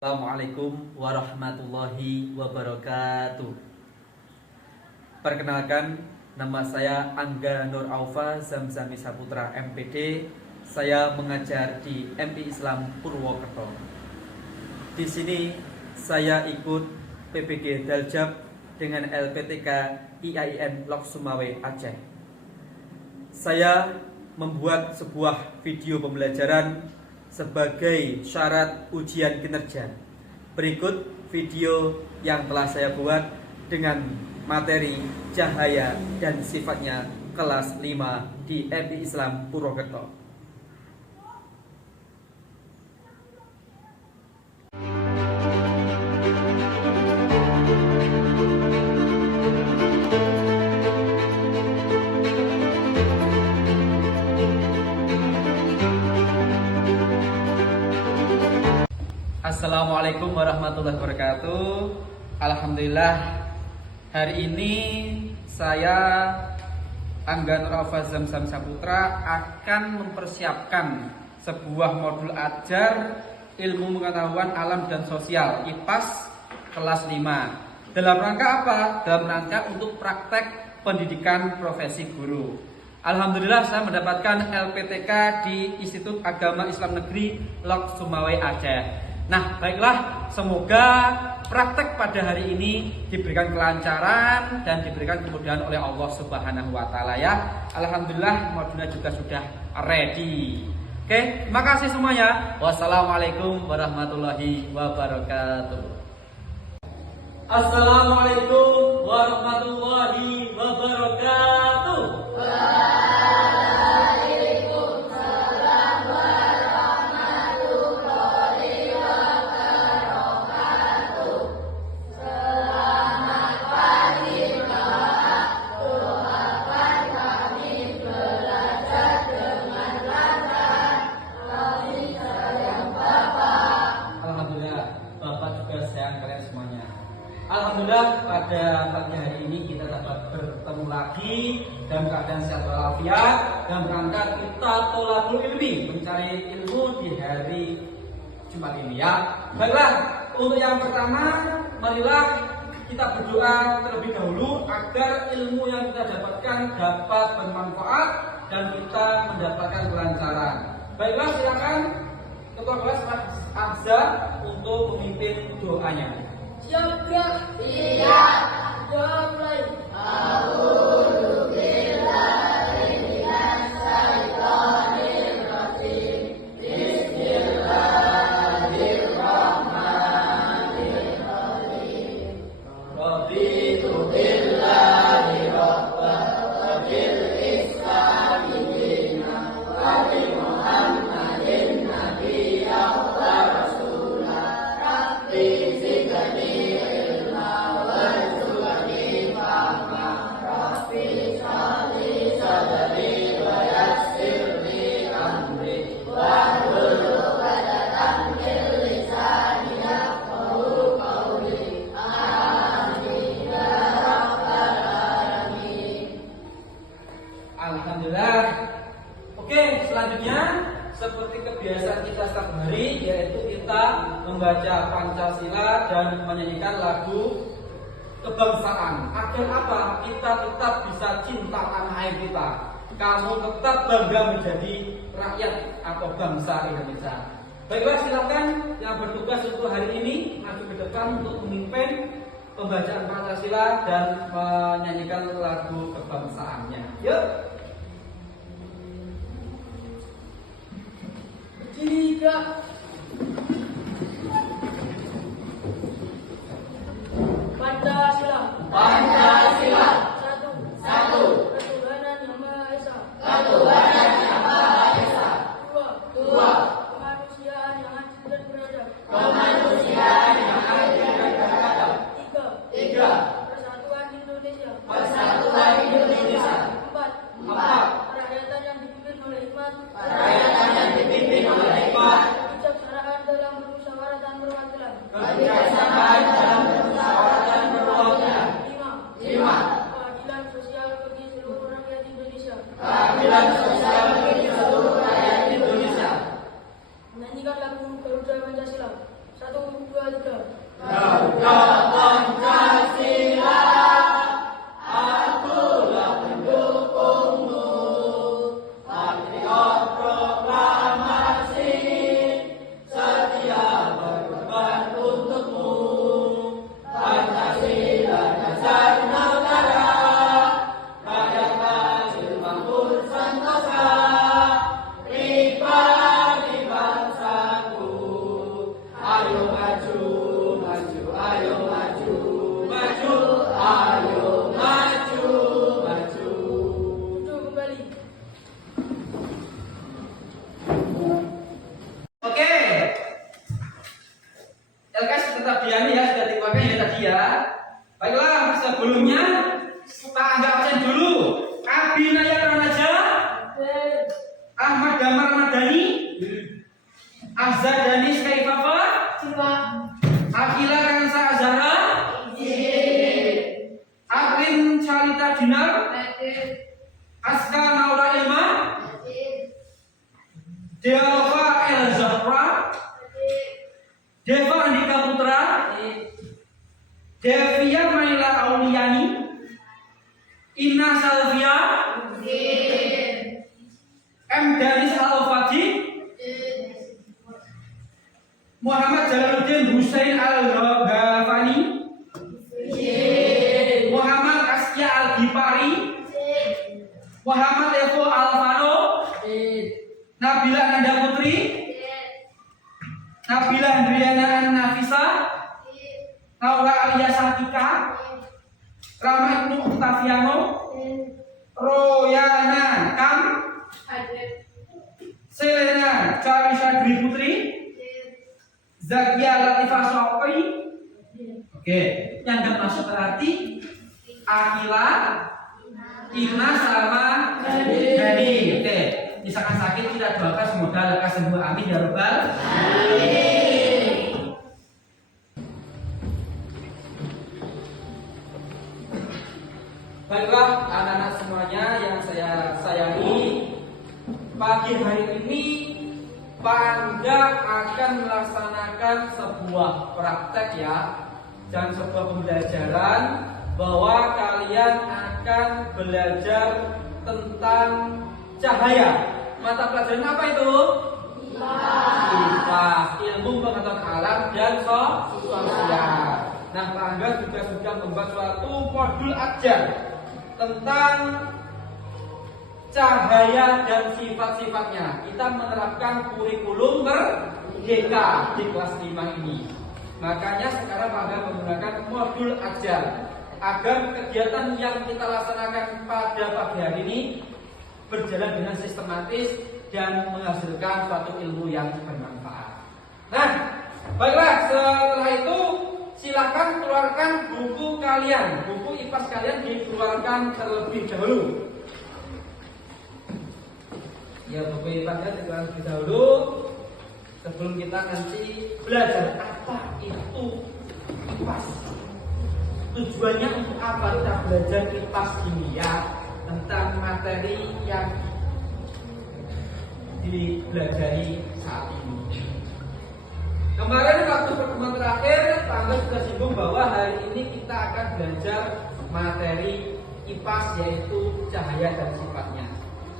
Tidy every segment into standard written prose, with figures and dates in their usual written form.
Assalamualaikum warahmatullahi wabarakatuh. Perkenalkan, nama saya Angga Nur Aufa Zamzami Saputra MPD. Saya mengajar di MI Islam Purwokerto. Di sini saya ikut PPG Daljab dengan LPTK IAIN Lok Sumawe Aceh. Saya membuat sebuah video pembelajaran sebagai syarat ujian kinerja. Berikut video yang telah saya buat dengan materi cahaya dan sifatnya kelas 5 di MI Islam Purwokerto. Assalamualaikum warahmatullahi wabarakatuh. Alhamdulillah, hari ini saya Angga Nur Aufa Zamzami Saputra akan mempersiapkan sebuah modul ajar ilmu pengetahuan alam dan sosial IPAS kelas 5. Dalam rangka apa? Dalam rangka untuk praktek pendidikan profesi guru. Alhamdulillah, saya mendapatkan LPTK di Institut Agama Islam Negeri Lok Sumawe Aceh. Nah, baiklah, semoga praktek pada hari ini diberikan kelancaran dan diberikan kemudahan oleh Allah Subhanahu wa taala ya. Alhamdulillah, modulnya juga sudah ready. Oke, terima kasih semuanya. Wassalamualaikum warahmatullahi wabarakatuh. Assalamualaikum warahmatullahi wabarakatuh. Alhamdulillah, pada pagi hari ini kita dapat bertemu lagi dalam keadaan sehat walafiat dan berangkat kita tolabul ilmi, mencari ilmu di hari Jumat ini ya. Baiklah, untuk yang pertama, marilah kita berdoa terlebih dahulu agar ilmu yang kita dapatkan dapat bermanfaat dan kita mendapatkan kelancaran. Baiklah, silakan Ketua Kelas Akza untuk memimpin doanya. Siap gerak? Siap. Doa mulai. A'udzu billahi minasy syaithanir rajim. Bismillahirrahmanirrahim. Raditu billahi rabban wa bil islami dinan wa bi Muhammadin nabiyyan wa rasulan. Rabbi zidni Alhamdulillah. Oke, selanjutnya seperti kebiasaan kita setiap hari, yaitu kita membaca Pancasila dan menyanyikan lagu kebangsaan. Agar apa? Kita tetap bisa cinta tanah air kita. Kamu tetap bangga menjadi rakyat atau bangsa Indonesia. Baiklah, silakan yang bertugas untuk hari ini maju ke depan untuk memimpin pembacaan Pancasila dan menyanyikan lagu kebangsaannya. Yuk. Tiga. Pancasila. Pancasila. Satu. Satu. Ketuhanan Yang Maha Esa. Ketuhanan Yang Maha Esa. Dua. Dua. Kemanusiaan yang adil dan beradab. Kemanusiaan yang adil dan beradab. Tiga. Tiga. Persatuan Indonesia. Persatuan Indonesia. Empat. Empat. Kerakyatan yang dipimpin oleh hikmat. Kerakyatan yang dipimpin oleh hikmat. 2, 3. Garuda Pancasila, akulah pendukungmu. Patriot proklamasi, setia berkorban untukmu. Pancasila dasar negara, rakyat makmur sentosa. Nikmati bangsaku, ayo maju, maju, ayo maju, maju, ayo maju, maju. Duduk kembali. Oke. LKS tetap diani ya, sudah dipakai ya tadi ya. Baiklah, sebelumnya Pak Angga absen dulu. Abinaya Ramaja, Ahmad Damar Madani, Azhar Danis Kaifafa, Akila Kansa Azhara, Aklin Charita Dinar, Aska Naura Ilma, Dealova El Zahra, Deva Andika Putra, Devia Maila Auliani, Inna Salvia, M. Danis Al-Fadhi, Muhammad Jalaluddin Hussein Al-Ghafani, Muhammad Askia Al-Ghifari, Muhammad Evo Alvaro, Nabila Nanda Putri, Nabila Andriana Nafisa, Laura Alia Satika, Rama Ibnu Octaviano, Royana Kam, Selena Charisa Dwi Putri, Zakia Latifah Sofi. Oke, yang gak masuk berarti Akila, Ina sama Dani. Oke, misalkan sakit tidak doakan semoga lekas sembuh. Amin ya rabbal alamin. Baiklah anak-anak semuanya yang saya sayangi, pagi hari ini Pak Angga akan melaksanakan sebuah praktek ya, dan sebuah pembelajaran bahwa kalian akan belajar tentang cahaya. Mata pelajaran apa itu? IPA, ilmu pengetahuan alam dan sosial. Nah, Pak Angga juga sudah membuat suatu modul ajar tentang cahaya dan sifat-sifatnya. Kita menerapkan kurikulum merdeka di kelas 5 ini. Makanya sekarang Pak Angga menggunakan modul ajar agar kegiatan yang kita laksanakan pada pagi hari ini berjalan dengan sistematis dan menghasilkan suatu ilmu yang bermanfaat. Nah, baiklah, setelah itu silakan keluarkan buku kalian, buku IPAS kalian dikeluarkan terlebih dahulu. Ya, buku IPAS-nya dikeluarkan terlebih dahulu sebelum kita nanti belajar apa itu IPAS. Tujuannya untuk apa kita belajar IPAS kimia tentang materi yang dipelajari saat ini. Kemarin waktu pertemuan terakhir, Pak Angga sudah singgung bahwa hari ini kita akan belajar materi IPAS yaitu cahaya dan sifatnya.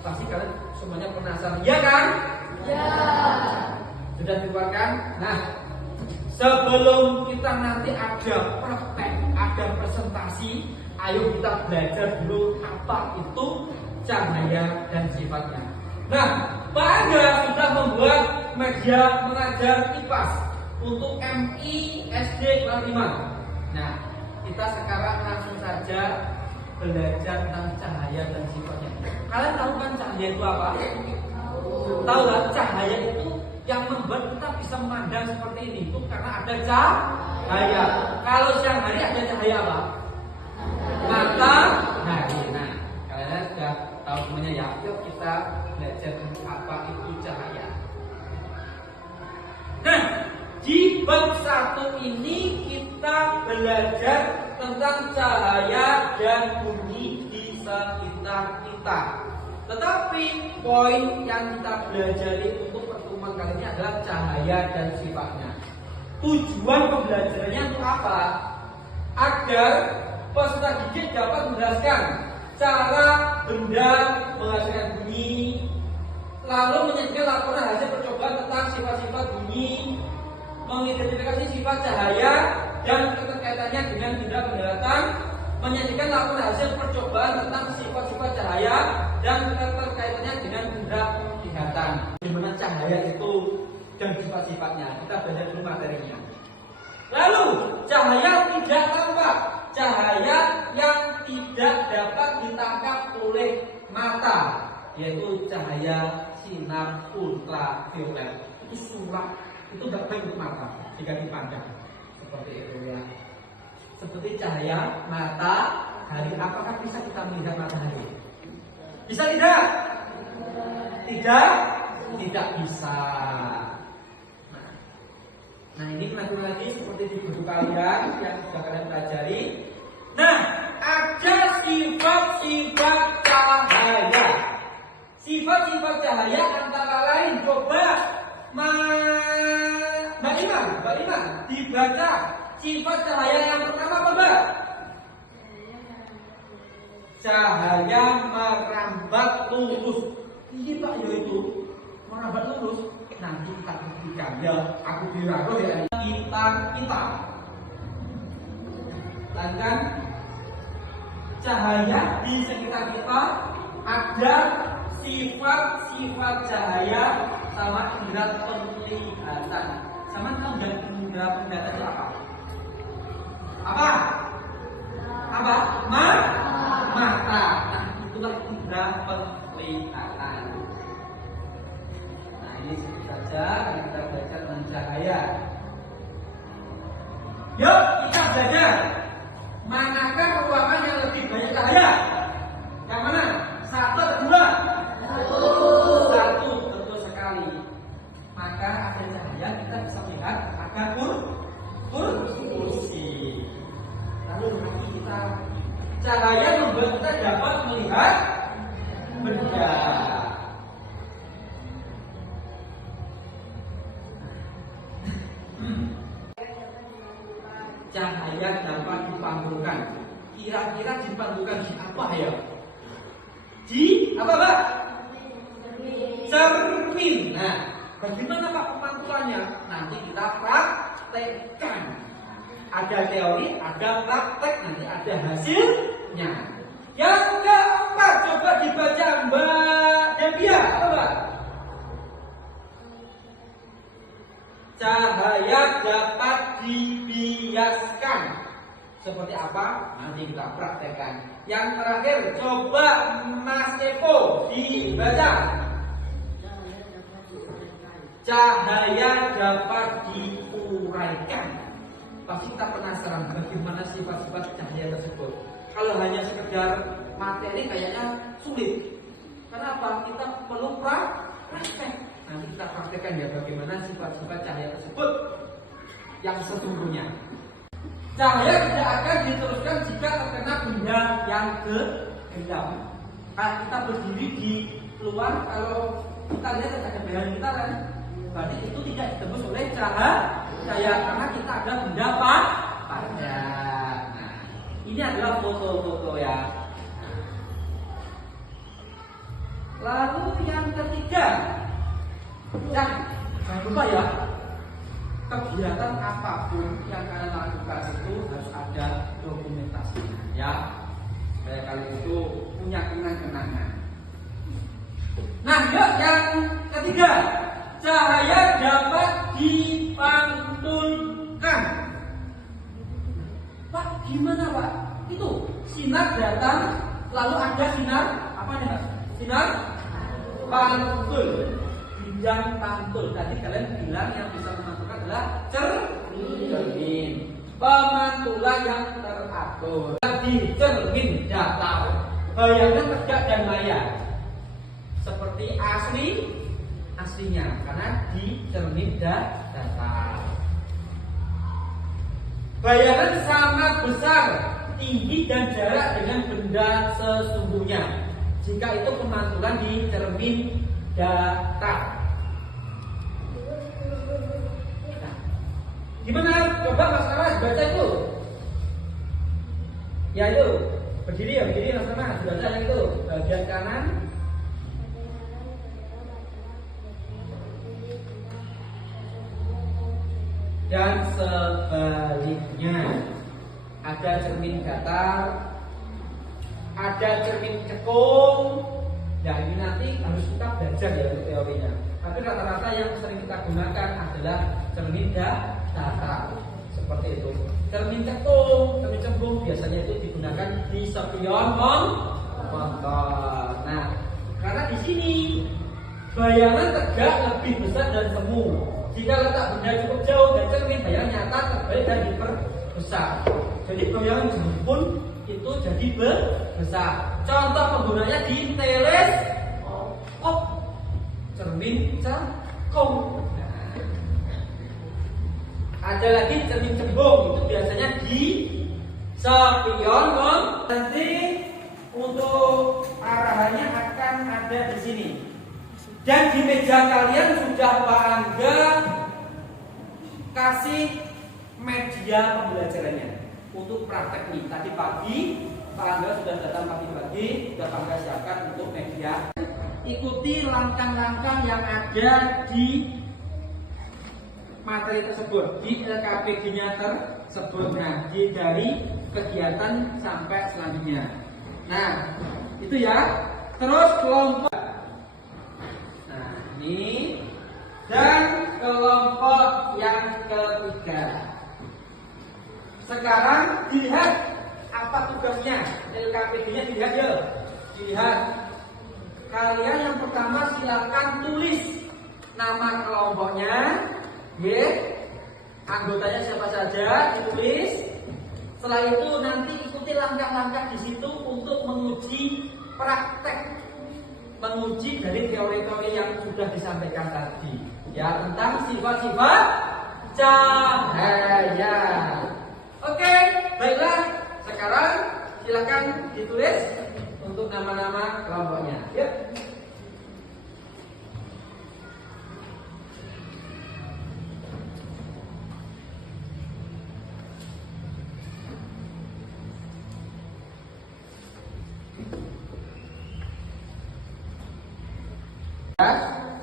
Pasti kalian semuanya penasaran, ya kan? Ya. Sudah dikeluarkan? Nah, sebelum kita nanti ada praktek, ada presentasi, ayo kita belajar dulu apa itu cahaya dan sifatnya. Nah, Pak Angga sudah membuat media mengajar IPAS untuk MI SD kelas 5. Nah, kita sekarang langsung saja belajar tentang cahaya dan sifatnya. Kalian tahu kan cahaya itu apa? Tahu kan? Cahaya itu yang membuat kita bisa memandang seperti ini itu karena ada cahaya. Kalau siang hari ada cahaya apa? Matahari. Nah, kalian sudah tahu semuanya ya. Yuk kita belajar apa itu cahaya. Nah, di bab 1 ini kita belajar tentang cahaya dan bumi di sekitar kita. Tetapi poin yang kita pelajari untuk pertemuan kali ini adalah cahaya dan sifatnya. Tujuan pembelajarannya untuk apa? Agar peserta didik dapat menjelaskan cara benda menghasilkan bunyi, lalu menyajikan laporan hasil percobaan tentang sifat-sifat bunyi, mengidentifikasi sifat cahaya dan keterkaitannya dengan benda penglihatan, menyajikan laporan hasil percobaan tentang sifat-sifat cahaya dan keterkaitannya dengan benda penglihatan. Bagaimana cahaya itu dan sifat-sifatnya, kita belajar dulu materinya. Lalu cahaya tidak tampak, cahaya yang tidak dapat ditangkap oleh mata, yaitu cahaya sinar ultraviolet. Itu suram, itu tidak baik untuk mata jika dipandang seperti itu ya. Seperti cahaya matahari, apakah bisa kita melihat matahari? Bisa tidak? Tidak bisa. Nah ini kena lagi seperti di buku kalian yang sudah kalian pelajari. Nah, ada sifat-sifat cahaya. Sifat-sifat cahaya antara lain, coba Mbak Iman dibaca sifat cahaya yang pertama apa Mbak? Cahaya merambat lurus. Ini Pak yaitu merambat lurus. Nanti kita buktikan ya, aku diraguh ya. Kita dan cahaya di sekitar kita ada sifat-sifat cahaya sama indera penglihatan. Sama tahu nggak indera penglihatan itu apa? Mata. Nah, itulah indera penglihatan. Nah, ini sedikit saja kita belajar tentang cahaya. Yuk, kita belajar. Manakah ruangan yang lebih banyak cahaya? Yang mana? Satu atau dua? Satu, betul sekali. Maka ada cahaya kita bisa melihat agar kursi. Lalu nanti kita cahaya membuat kita dapat melihat benda. Cahaya dapat dipantulkan. Kira-kira dipantulkan di apa ya? Di apa Pak? Cermin. Nah, bagaimana Pak pemantulannya? Nanti kita praktekkan. Ada teori, ada praktek, nanti ada hasilnya. Yang keempat, coba dibaca Mbak Devia. Apa Mbak? Cahaya dapat dibiaskan. Seperti apa? Nanti kita praktekkan. Yang terakhir, coba Mas Epo dibaca. Cahaya dapat diuraikan. Pasti kita penasaran bagaimana sifat-sifat cahaya tersebut. Kalau hanya sekedar materi kayaknya sulit. Kenapa? Kita perlu praktek. Nanti kita praktekkan ya bagaimana sifat-sifat cahaya tersebut yang sesungguhnya. Cahaya tidak akan diteruskan jika terkena benda yang gelap. Kalau kita berdiri di luar, kalau kita lihat ada bayangan kita kan, berarti itu tidak ditembus oleh cahaya karena kita ada benda pada. Nah, ini adalah foto-foto ya. Lalu yang ketiga, jangan lupa ya, kegiatan apapun yang kalian lakukan itu harus ada dokumentasinya ya. Supaya kalian itu punya kenang-kenangan. Nah, yuk yang ketiga, cahaya dapat dipantulkan. Pak, gimana Pak? Itu sinar datang, lalu ada sinar apa nih Pak? Sinar pantul. Bidang pantul. Tadi kalian bilang yang bisa memantulkan adalah cermin. Pemantulan yang teratur. Di cermin datar. Bayangkan tegak dan maya. Seperti aslinya karena di cermin datar. Bayangan sangat besar, tinggi dan jarak dengan benda sesungguhnya. Jika itu pemantulan di cermin datar. Nah, Gimana? Coba Mas Aras baca itu. Ya itu. Berdiri Mas Aras. Baca yang itu. Bagian kanan. Dan sebaliknya. Ada cermin datar, ada cermin cekung. Ya ini nanti harus kita belajar ya untuk teorinya. Tapi rata-rata yang sering kita gunakan adalah cermin datar seperti itu. Cermin cekung biasanya itu digunakan di spion motor. Nah, karena di sini bayangan tegak lebih besar dan semu. Jika letak benda cukup jauh dari cermin, bayangan nyata terbalik dan diperbesar. Jadi bayangan pun itu jadi besar. Contoh penggunanya di teleskop, cermin cekung. Ada lagi cermin cembung, itu biasanya di spion. Nanti untuk arahannya akan ada di sini. Dan di meja kalian sudah Pak Angga kasih media pembelajarannya untuk praktek nih. Tadi pagi Pak Angga sudah datang pagi-pagi, sudah Pak Angga siapkan untuk media. Ikuti langkah-langkah yang ada di materi tersebut, di LKPG-nya tersebut. Nah, dari kegiatan sampai selanjutnya. Nah, itu ya. Terus kelompok. Nah, ini dan kelompok yang ketiga. Sekarang dilihat apa tugasnya, LKPD-nya dilihat ya. Dilihat. Kalian yang pertama silakan tulis nama kelompoknya, anggotanya siapa saja, ditulis. Setelah itu nanti ikuti langkah-langkah di situ untuk menguji praktek, menguji dari teori-teori yang sudah disampaikan tadi, ya, tentang sifat-sifat cahaya. Oke, baiklah. Sekarang silakan ditulis untuk nama-nama kelompoknya. Yuk.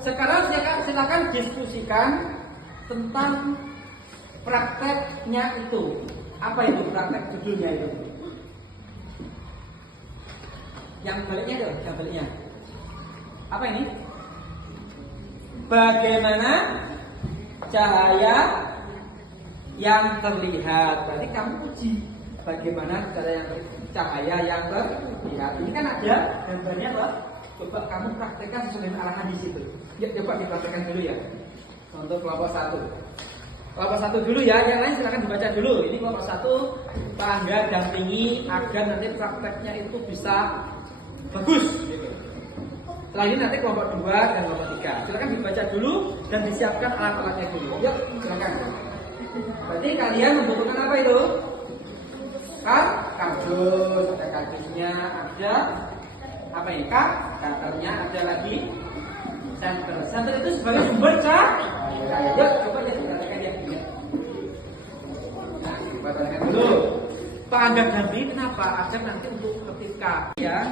Sekarang silakan diskusikan tentang prakteknya itu. Apa itu praktek judulnya itu? Yang baliknya itu, yang baliknya. Apa ini? Bagaimana cahaya yang terlihat. Berarti kamu uji bagaimana cahaya yang terlihat. Ini kan ada gambarnya loh. Coba kamu praktekkan sesuai dengan arahan di situ. Ya, coba dipraktekkan dulu ya. Untuk kelompok 1. Kelompok 1 dulu ya, yang lain silakan dibaca dulu. Ini kelompok 1, Pak Angga dampingi agar nanti prakteknya itu bisa bagus. Setelah ini nanti kelompok 2 dan kelompok 3. Silakan dibaca dulu dan disiapkan alat-alatnya dulu. Yuk, silakan. Berarti kalian membutuhkan apa itu? Kardus, ada kardusnya, ada apa ini? Cutternya, ada lagi center. Center itu sebagai sumber cahaya. Yuk, coba ya diperhatikan ya. Nah, diperhatikan dulu. Pak Angga ganti kenapa? Agar nanti untuk ketika ya.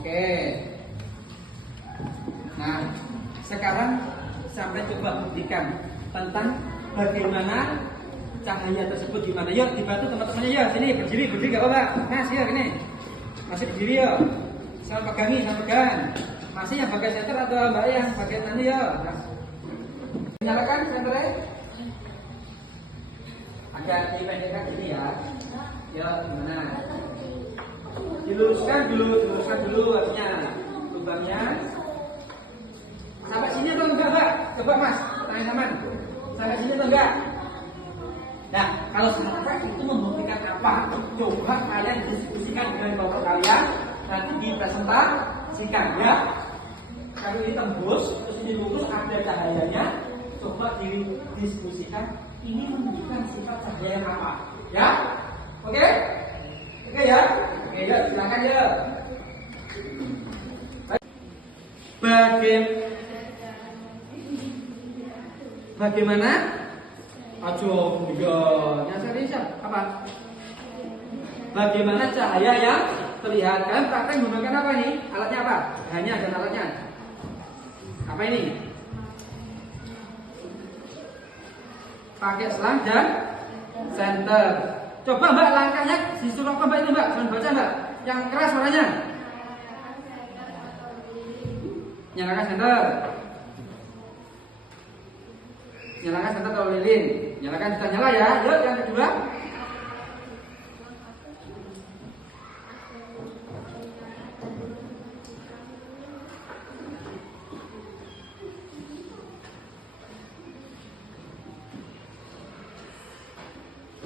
Oke. Nah, sekarang sampai coba buktikan tentang bagaimana cahaya tersebut gimana. Yuk dibantu teman-temannya ya. Sini berdiri gak apa-apa. Mas ya gini. Masih berdiri ya. Saya pegang. Masih yang bagian center atau mbak yang bagian nanti ya. Nah. Nyalakan senternya. Agak dipendekkan gini ya. Ya gimana? Diluruskan dulu artinya lubangnya. Sampai sini atau enggak, Mbak? Coba Mas, tanya teman. Sampai sini atau enggak? Nah, kalau sampai itu membuktikan apa? Coba kalian diskusikan dengan kelompok kalian, nanti dipresentasikan ya. Kalau ini tembus, terus ini lurus, ada cahayanya. Coba didiskusikan, ini menunjukkan sifat cahaya yang apa? Ya? Oke? Oke ya? Oke, ya, silakan ya. Bagaimana? Aduh, nyasar ini apa? Bagaimana cahaya yang terlihat? Kalian praktek menggunakan apa ini? Alatnya apa? Hanya dan alatnya. Apa ini? Pakai selang dan senter. Coba Mbak langkahnya disuruh apa Mbak itu Mbak? Jangan baca Mbak. Yang keras suaranya. Nyalakan senter. Nyalakan senter atau lilin. Nyalakan sudah nyala ya. Yuk yang kedua.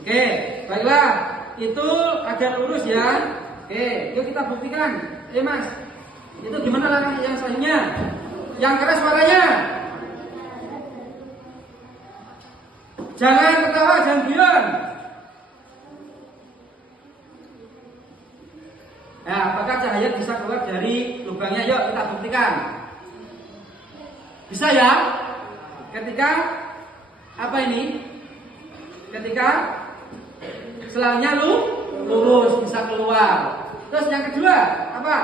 Oke, baiklah. Itu agar lurus ya. Oke, yuk kita buktikan. Mas, itu gimana langkah yang selanjutnya? Yang keras suaranya. Jangan ketawa, jangan guyon. Nah, apakah cahaya bisa keluar dari lubangnya? Yuk kita buktikan. Bisa ya? Ketika apa ini? Ketika selangnya lurus bisa keluar. Terus yang kedua apa?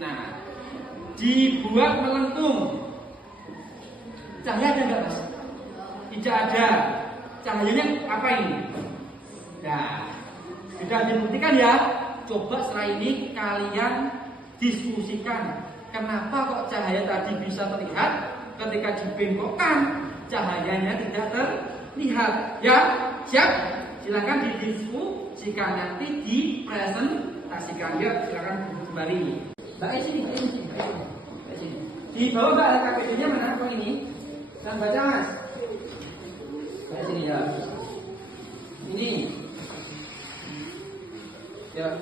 Nah, dibuat melentung. Cahaya ada nggak Mas? Tidak ada. Cahayanya apa ini? Nah, sudah dibuktikan ya. Coba setelah ini kalian diskusikan. Kenapa kok cahaya tadi bisa terlihat? Ketika dibengkokkan, cahayanya tidak terlihat. Ya, siap? Silakan didiskusikan nanti dipresentasikan. Ya, silakan kembali. Mbak sini, sini. Di bawah Mbak ada KPD-nya mana? Kok ini? Dan baca Mas. Mbak sini ya. Ini. Ya.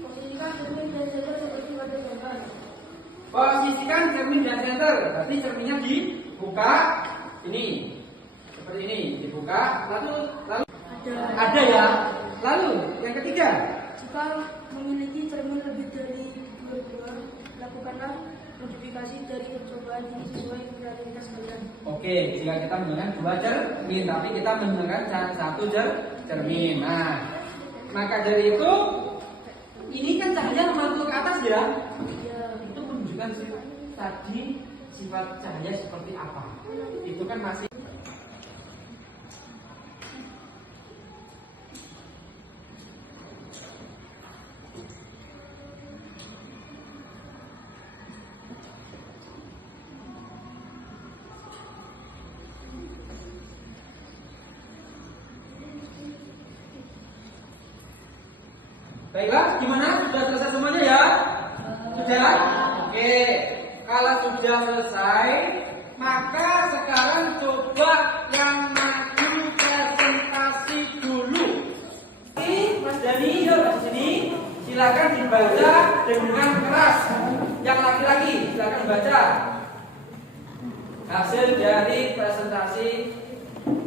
Posisikan cermin dan senter seperti pada gambar. Posisikan cermin dan senter. Berarti cerminnya dibuka. Ini. Seperti ini, dibuka. Lalu ada ya. Lalu yang ketiga. Jika memiliki cermin lebih dari dua buah, lakukanlah modifikasi dari percobaan ini sesuai kreativitas kalian. Oke, jika kita menggunakan dua cermin, tapi kita menggunakan satu cermin. Nah, maka dari itu, ini kan cahaya memantul ke atas ya. Itu menunjukkan tadi sifat cahaya seperti apa. Itu kan masih. Baiklah, gimana? Sudah selesai semuanya ya? Sudah? Oke. Kalau sudah selesai, maka sekarang coba yang maju presentasi dulu. Ini Mas Dani, yuk di sini. Silakan dibaca dengan keras. Yang laki-laki, silakan baca. Hasil dari presentasi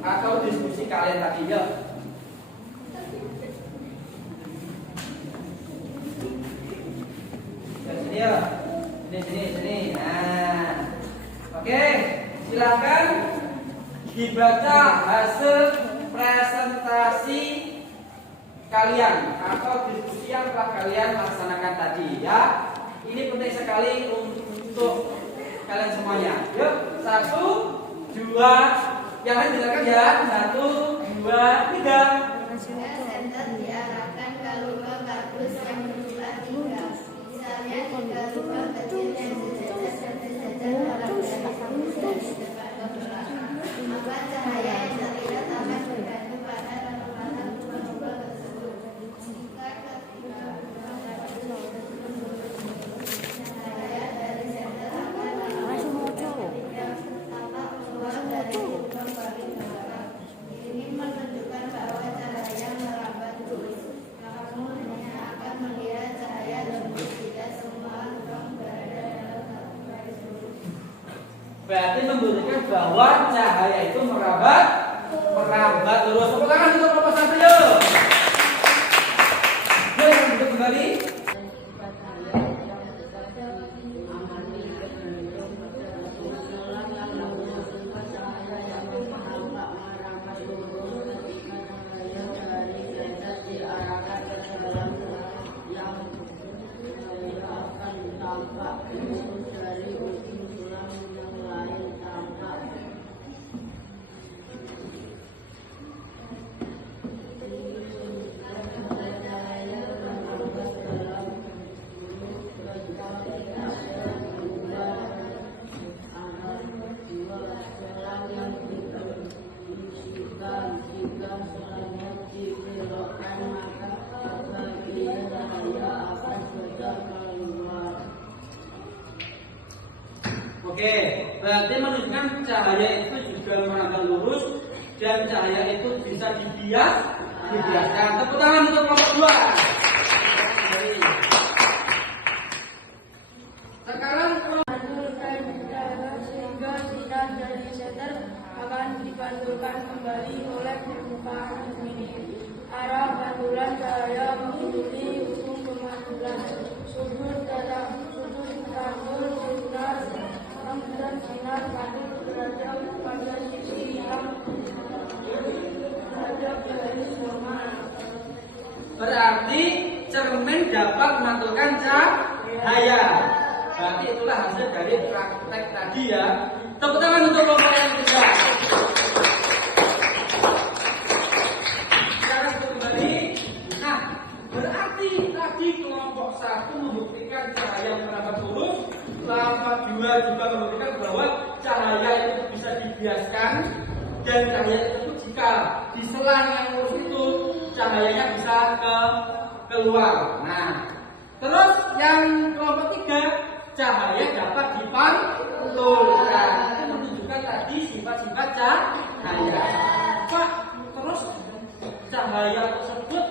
atau diskusi kalian tadi ya. Ya, sini. Nah, oke, silakan dibaca hasil presentasi kalian atau diskusi yang telah kalian laksanakan tadi ya. Ini penting sekali untuk kalian semuanya. Yuk, 1, 2, yang lain silakan ya. 1, 2, 3. Senter diarahkan ke lubang kardus yang berjumlah 3. Misalnya jika lubang kecil yang sejajar dan sejajar dalam dari depan ke belakang, maka cahaya yang terlihat akan bergantung pada kecepatan lubang-lubang tersebut. Jika ketika lubang kardus cahaya dari senter akan ketika tampak keluar dari lubang paling belakang. Ini menunjukkan bahwa cahaya merambat terus. Kamu hanya akan melihat cahaya lembut, tidak semua lubang berada dalam satu garis lurus. Berarti membuktikan bahwa cahaya itu merambat merambat lurus. Tepuk tangan untuk Bapak Satrio. Yuk, duduk kembali. Oke, berarti menunjukkan cahaya itu juga merambat lurus dan cahaya itu bisa dibiaskan. Tepuk tangan untuk kelompok 2. Sekarang sehingga sinar dari senter akan dipantulkan kembali oleh permukaan ini. Arah pantulan cahaya mengikuti ujung pemantulan. Sudut pantul sinar dan sinar pantul berada pada sisi yang terhadap garis normal. berarti cermin dapat memantulkan cahaya. Berarti itulah hasil dari praktek tadi ya. Tepuk tangan untuk kelompok yang ketiga. Sekarang kembali. Nah, berarti tadi kelompok 1 membuktikan cahaya merambat lurus, kelompok 2 juga membuktikan bahwa cahaya itu bisa dibiaskan dan cahaya itu jika diselang yang lurus itu cahayanya bisa keluar. Nah, terus yang kelompok 3 cahaya dapat dipantulkan. Itu menunjukkan tadi sifat-sifat cahaya. Pak, terus cahaya tersebut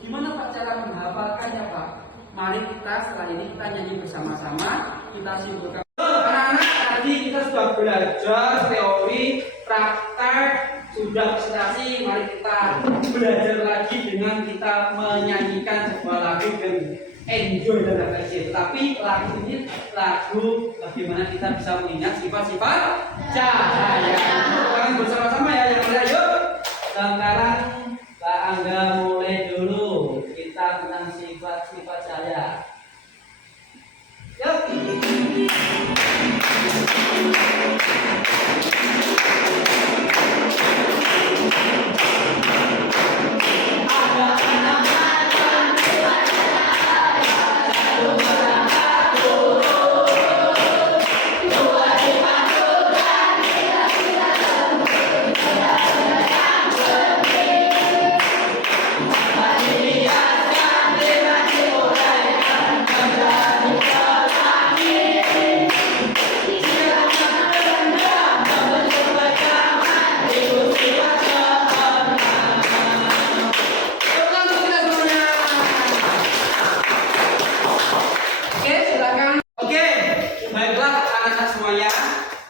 gimana Pak cara menghafalkannya Pak? Mari kita setelah ini kita nyanyi bersama-sama, kita simpulkan. Anak-anak tadi kita sudah belajar teori, praktek, sudah presentasi. Mari kita belajar lagi dengan kita menyanyikan sebuah lagu dan enjoy dan refleksi. Tapi lagu ini lagu bagaimana kita bisa mengingat sifat-sifat cahaya. Kalian bersama-sama ya, yang mulai yuk. Sekarang Kak Angga mulai dulu kita tentang sifat-sifat cahaya. Yuk.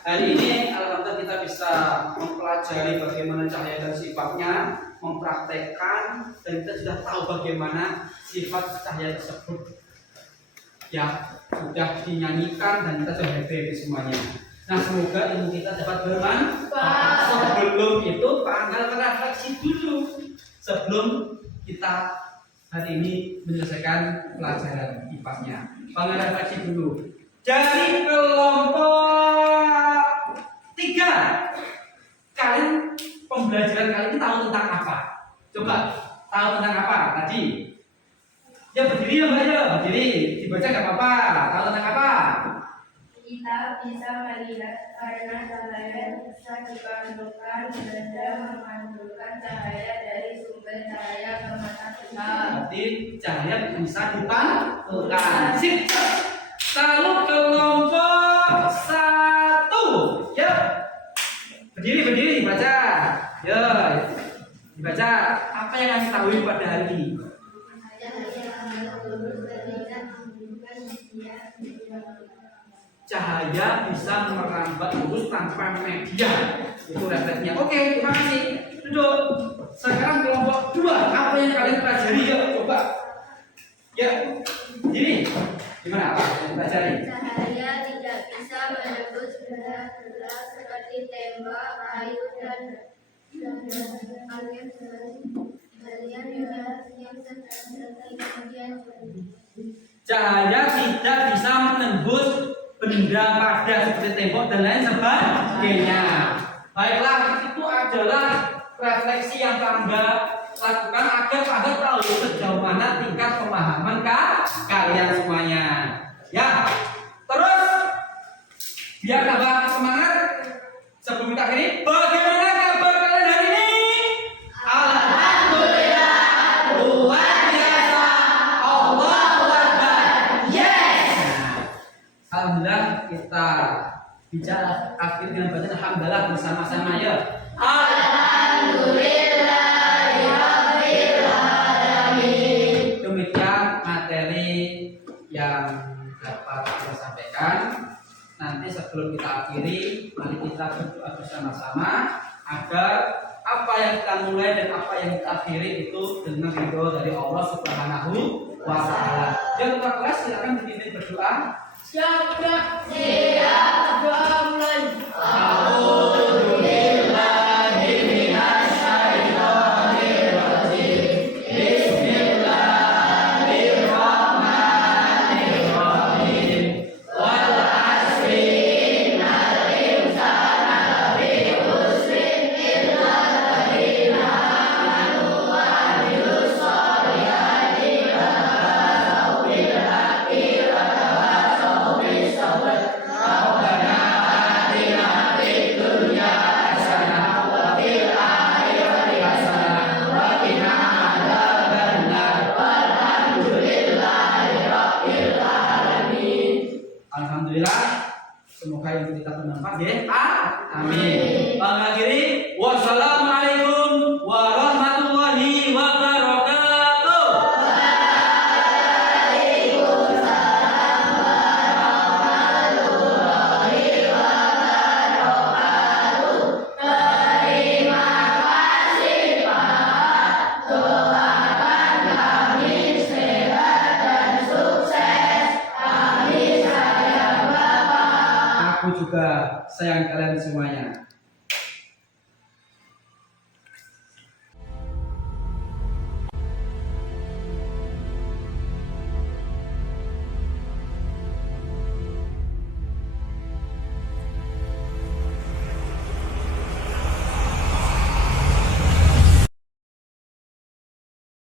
Hari ini alhamdulillah kita bisa mempelajari bagaimana cahaya dan sifatnya, mempraktekkan, dan kita sudah tahu bagaimana sifat cahaya tersebut. Ya, sudah dinyanyikan dan kita sudah happy semuanya. Nah, semoga ilmu kita dapat bermanfaat. Sebelum itu, Pak Angga refleksi dulu. Sebelum kita hari ini menyelesaikan pelajaran IPA-nya. Pak Angga refleksi dulu. Dari kelompok 3, kalian pembelajaran kali ini tahu tentang apa? Coba tahu tentang apa tadi? Ya berdiri ya Mbak ya, berdiri. Dibaca nggak apa-apa. Tahu tentang apa? Kita bisa melihat karena cahaya bisa dipantulkan dan memantulkan cahaya dari sumber cahaya ke mata kita. Berarti cahaya bisa dipantulkan. Sip. Lalu kelompok 1, ya berdiri baca, ya dibaca apa yang kalian ketahui pada hari ini. Cahaya bisa merambat lurus tanpa media, itu refleksnya. Oke, terima kasih. Duduk. Sekarang kelompok 2, apa yang kalian pelajari? Yuk, coba. Ya, ini gimana? Apa yang pelajari? Cahaya tidak bisa menembus benda gelap seperti tembok, kayu, dan kalian yang kemudian Cahaya tidak bisa menembus benda padat seperti tembok dan lain sebagainya. Baiklah, itu adalah refleksi yang Anda lakukan agar Anda tahu sejauh mana tingkat pemahaman kalian semuanya. Ya, terus biar tambah semangat sebelum kita akhiri, bagaimana kabar kalian hari ini? Alhamdulillah, luar biasa. Allahu Akbar. Yes. Alhamdulillah, kita bicara akhir dengan bacaan alhamdulillah bersama-sama ya. Alhamdulillahirobbilalamin. Demikian materi yang dapat kita sampaikan. Nanti sebelum kita akhiri, mari kita berdoa bersama-sama agar apa yang kita mulai dan apa yang kita akhiri itu dengan ridho dari Allah Subhanahu wa Ta'ala. Yang kelas silakan dipimpin berdoa. Siap. Doa mulai. Alhamdulillah, semoga yang kita bermanfaat ya. Amin. Mengakhiri, wassalamualaikum warahmatullahi wabarakatuh. Aku juga sayang kalian semuanya.